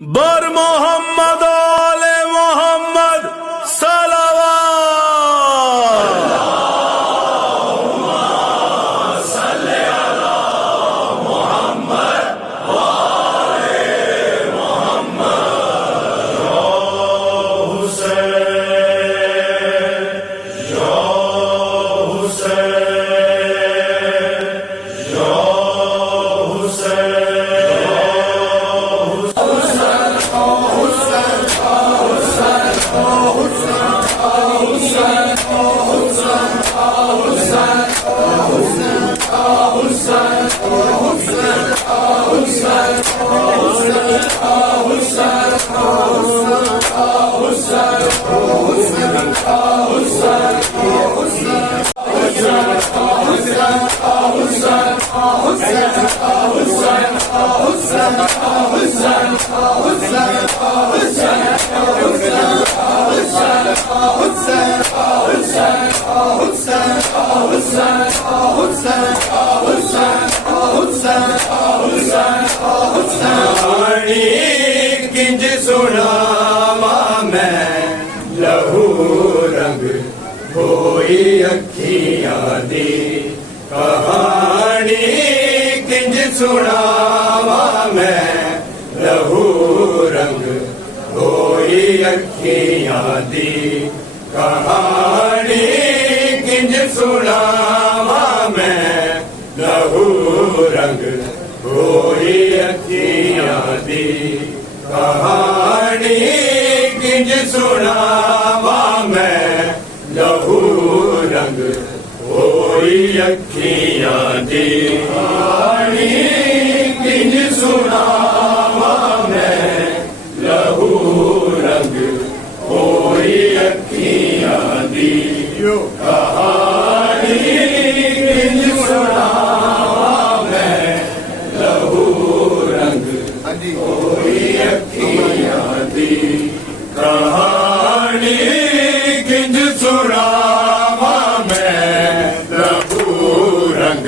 बर मोहम्मद आले मोहम्मद किंज सुनावा मैं लहू रंग होई अखियां दी कहानी। किंज सुनावा मैं लहू रंग होई अखियां दी कहानी। किंज सुनावा मैं लहू रंग होई अखियां दी कहानी। किंज सुनावा मैं लहू रंग होई अखियां दी कहानी। किंज सुनावा मैं लहू रंग होई अखियां दी कहानी। किंज सुनावा मैं लहू रंग होई अखियां दी कहानी। किंज सुनावा मैं लहू रंग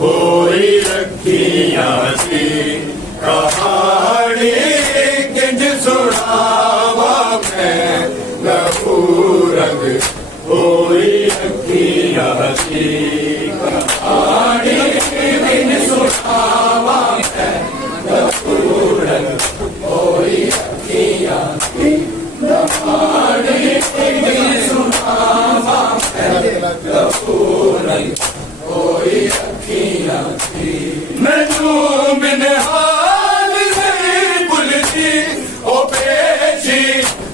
होई अखियां दी कहानी। किंज सुनावा मैं लहू रंग होई अखियां दी कहानी। किंज सुनावा मैं लहू रंग होई अखियां दी कहानी। किंज सुनावा मैं लहू रंग होई अखियां दी। मैनू मिनहाल नहीं भुलदी ओ पेशी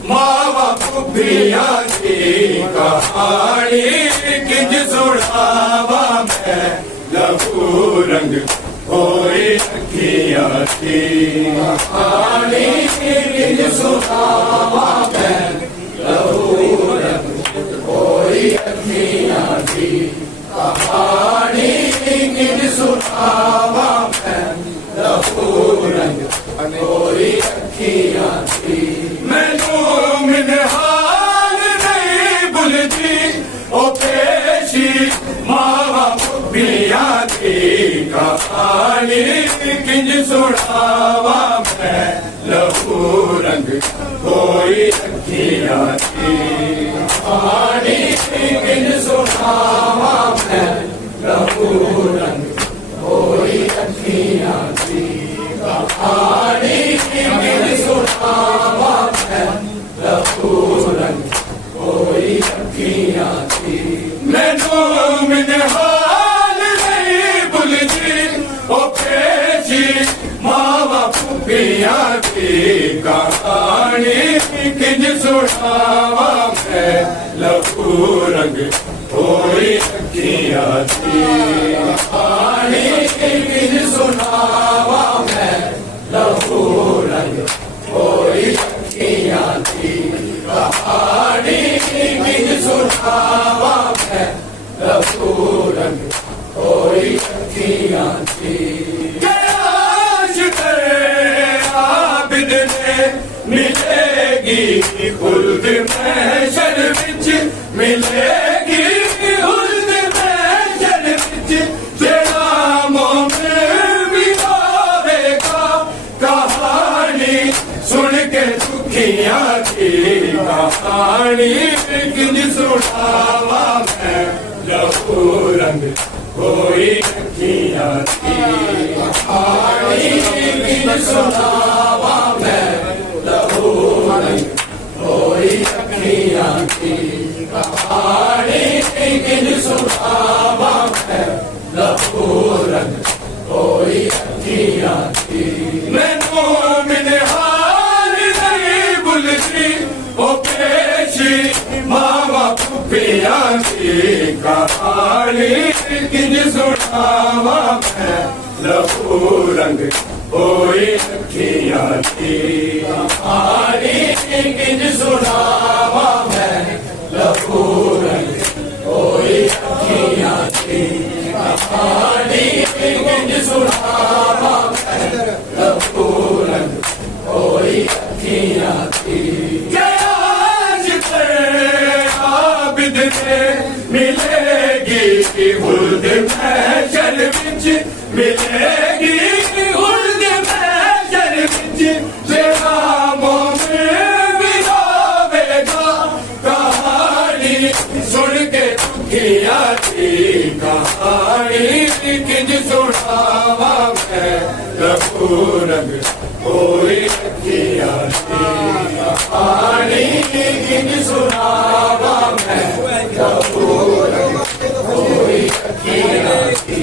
मावा पुफियां दी कहानी। किंज सुनावा मैं लहू रंग होई अखियां दी कहानी। किंज सुनावा मैं लहू रंग होई अखियां दी कहानी। किंज सुनावा मैं लहू रंग होई अखियां दी। मैनू मिनहाल नहीं भुलदी ओ पेशी मावा पुफियां दी कहानी। किंज सुनावा मैं लहू रंग होई अखियां दी कहानी। किंज सुनावा मैं लहू रंग होई अखियां दी कहानी। किंज सुनावा मैं लहू रंग होई अखियां दी। मैनू मिनहाल नहीं भुलदी ओ पेशी मावा पुफियां दी कहानी। किंज सुनावा मैं लहू रंग होई अखियां दी कहानी। किंज सुनावा मैं लहू रंग होई अखियां दी कहानी। किंज सुनावा मैं लहू रंग होई अखियां दी। कैलाश करे आबिद ने मिलेगी खुल्द महशर विच मिलेगी खुल्द महशर विच। जेड़ा मोमिन भी होवेगा कहानी अखियां की कहानी किंज सुनावा मैं लहू रंग कोई अखियां की कहानी किंज सुनावा मैं लहू रंग कोई अखियां की कहानी किंज सुनावा मैं लहू रंग कोई अखियां की मैनू मिले हाल नहीं भुलती ओ पेशी मावा पुपिया की कहानी किंज सुनावा मैं लहू रंग कोई अखियां की कहानी किंज सुनावा मैं लहू रंग कोई अखियां की कहानी किंज सुनावा मैं लहू रंग कोई अखियां की आबिद ने मिलेगी हुल्द महशर विच मिलेगी हुल्द महशर विच तेरा मोमिन भी रोवेगा कहानी सुन के दुखिया की कहानी किंज सुनावा मैं लहू रंग कोई अखियां की कहानी किंज सुनावा मैं लहू रंग कोई अखियां की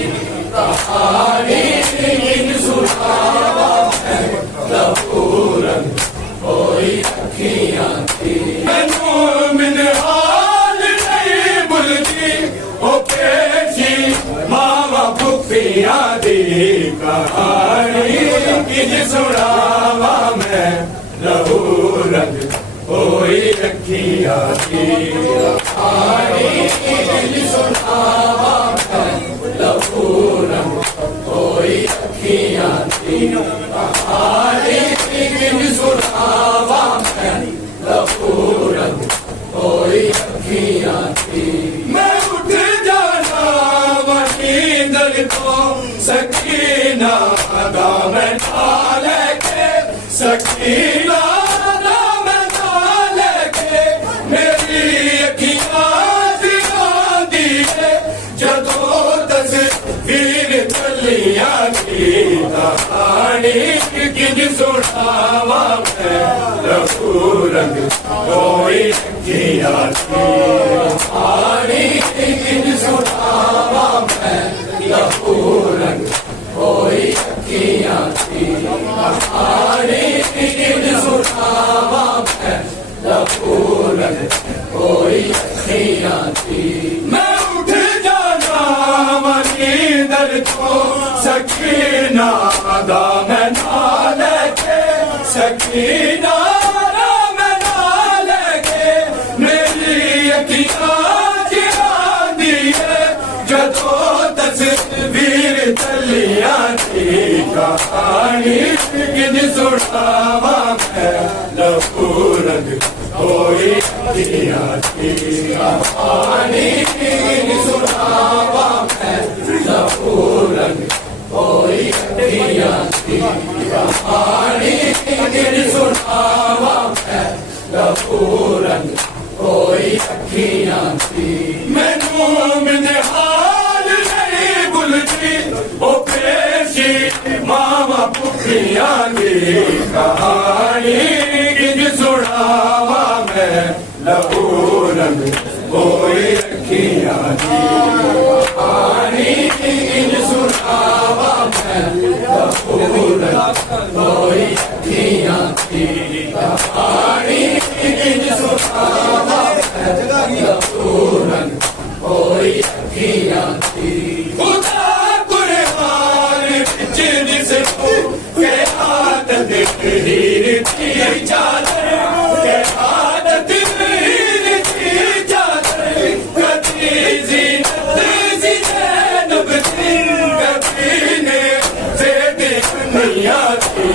कहानी किंज सुनावा मैं लहू रंग कोई अखियां की मैनू मिल हाल नहीं भुलती ओ पेशी मावा पुपिया दी कहानी किंज सुनावा मैं लहू रंग कोई अखियां की कहानी किंज सुनावा मैं लहू रंग कोई अखियां की कहानी किंज सुनावा मैं लहू रंग कोई अखियां की मैं उठ जाना नींदर को सकीना दाम डाल के सकीना दाम डाल के मेरी अखियां दिखाती है जदों तस्वीर चलिया की कहानी किंज सुनावा मैं लहू रंग कोई अखियां की कहानी किंज सुनावा मैं लहू रंग कोई अखियां की कहानी किंज सुनावा मैं लहू रंग कोई अखियां की मैं उठ जाना नींदर को सकीना दाम डाल के सकीना दाम डाल के मेरी अखियां दिखाती है जदों तस्वीर चलिया की कहानी किंज सुनावा मैं लहू रंग कोई अखियां की कहानी किंज सुनावा मैं लहू रंग कोई अखियां की कहानी किंज सुनावा मैं लहू रंग कोई अखियां की मैनू मिले हाल नहीं भुलती ओ पेशी मावा पुपिया की कहानी किंज सुनावा मैं लहू रंग कोई अखियां की कहानी किंज सुनावा मैं लहू रंग कोई अखियां की कहानी किंज सुनावा मैं लहू रंग कोई अखियां की खुदा कुर्बान विच जिसको के आदत हीर की चादर के आदत हीर की चादर कभी जीनत सी जैनब थी कभी ने से दुनिया की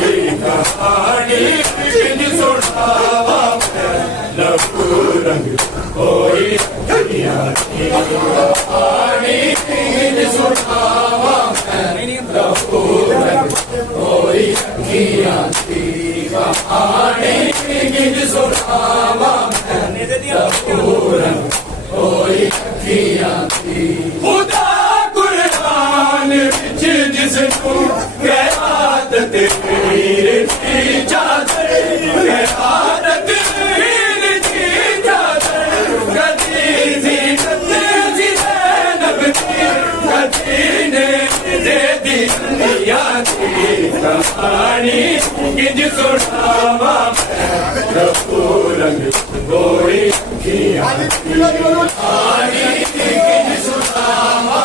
कहानी किंज सुनावा मैं लहू रंग कोई अखियां की कहानी किंज सुनावा मैं लहू रंग कोई अखियां की कहानी किंज सुनावा मैं रंग होई अखियां दी खुदा कुरान विच जिसनू क़यादत वीर दी चादर क़यादत वीर दी चादर कदी ज़ीनत दी ज़ैनब दी कदी ने दे दी दुनिया दी कहानी किंज सुनावा मैं रंग होई अखियां दी कहानी किंज सुनावा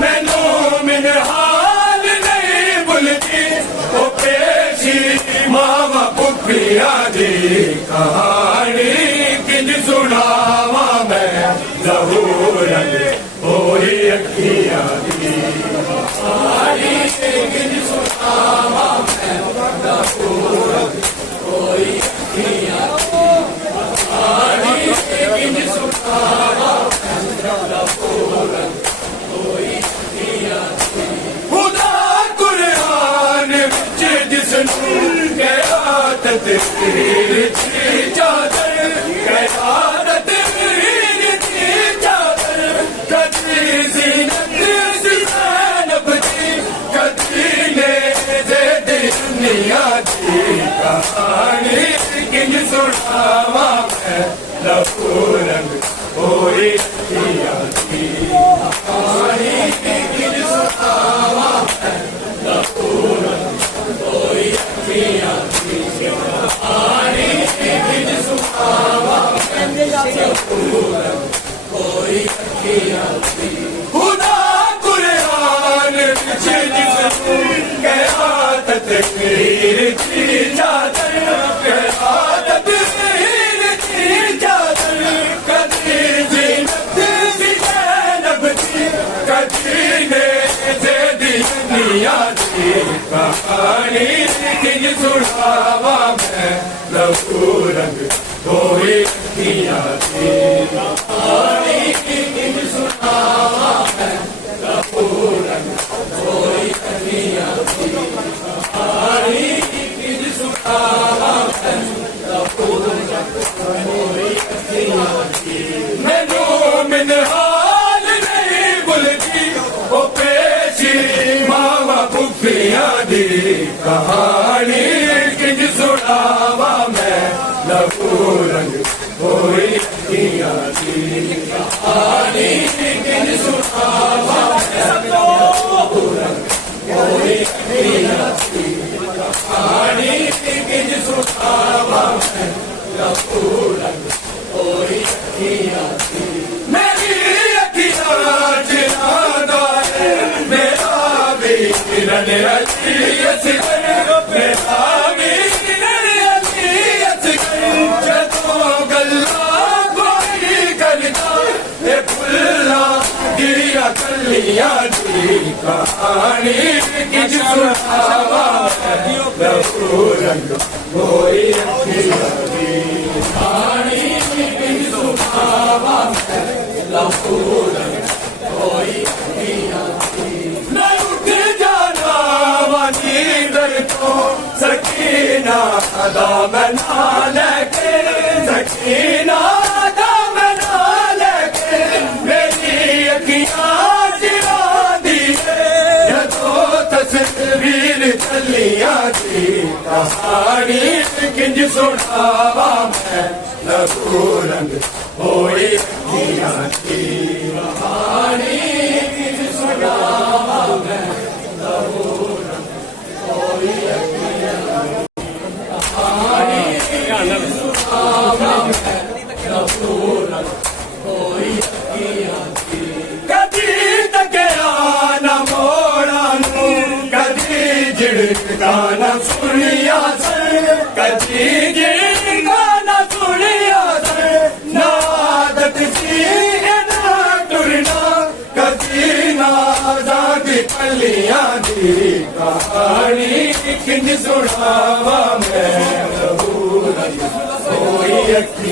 मैनू मिन हाल नहीं भुलती ओ पेशी मावा पुत्रिया दी कहानी किंज सुनावा मैं लहू रंग होई अखियां दी कहानी किंज सुनावा मैं लहू रंग होई अखियां दी कहानी किंज सुनावा मैं लहू रंग खुदा कुरान विच जिसनू क़यादत वीर दी चादर क़यादत वीर दी चादर कदी ज़ीनत दी ज़ैनब दी कदी ने दे दी दुनिया दी कहानी किंज सुनावा मैं लहू रंग होई अखियां दी कहानी किंज सुनावा मैं लहू रंग होई अखियां दी कहानी किंज सुनावा मैं लहू रंग होई अखियां दी खुदा कुरान विच जिसनू क़यादत वीर दी चादर क़यादत वीर दी चादर कदी ज़ीनत दी ज़ैनब दी कदी ने दे दी दुनिया दी कहानी किंज सुनावा मैं लहू रंग होई अखियां दी कहानी किंज सुनावा मैं लहू रंग होई अखियां दी कहानी किंज सुनावा मैं लहू रंग होई अखियां दी मैनू मिन हाल नहीं भुलती ओ पेशी मावा पुत्रिया दी कहानी किंज सुनावा मैं लहू रंग होई अखियां दी कहानी किंज सुनावा मैं लहू रंग होई अखियां दी कहानी किंज सुनावा मैं लहू रंग होई अखियां दी मेरी अखियां जिनादा है मेरा वीर अली असगर मेरा वीर अली असगर जदों गल्लां कोई करदा ए फुल्ला गिरिया कलियां दी कहानी किंज सुनावा मैं लहू रंग होई अखियां दी कहानी किंज सुनावा मैं लहू रंग होई अखियां दी मैं उठ जाना वानी दर को सकीना दामना लेके सकीना दामना लेके मेरी अखियां जिला दी जदों तस्वीर चलियां दी कहानी किंज सुनावा मैं लहू रंग होई अखियां दी कहानी किंज सुनावा मैं लहू रंग होई अखियां दी कहानी किंज सुनावा मैं लहू रंग होई अखियां दी कदी तकिया ना मोड़ा नू कदी झिड़का ना सुनिया सर कदी झिड़का ना सुनिया सर ना आदत सी ना टुरना कदी ना आजादी पलियां दी कहानी किंज सुनावा मैं लहू रंग होई अखियां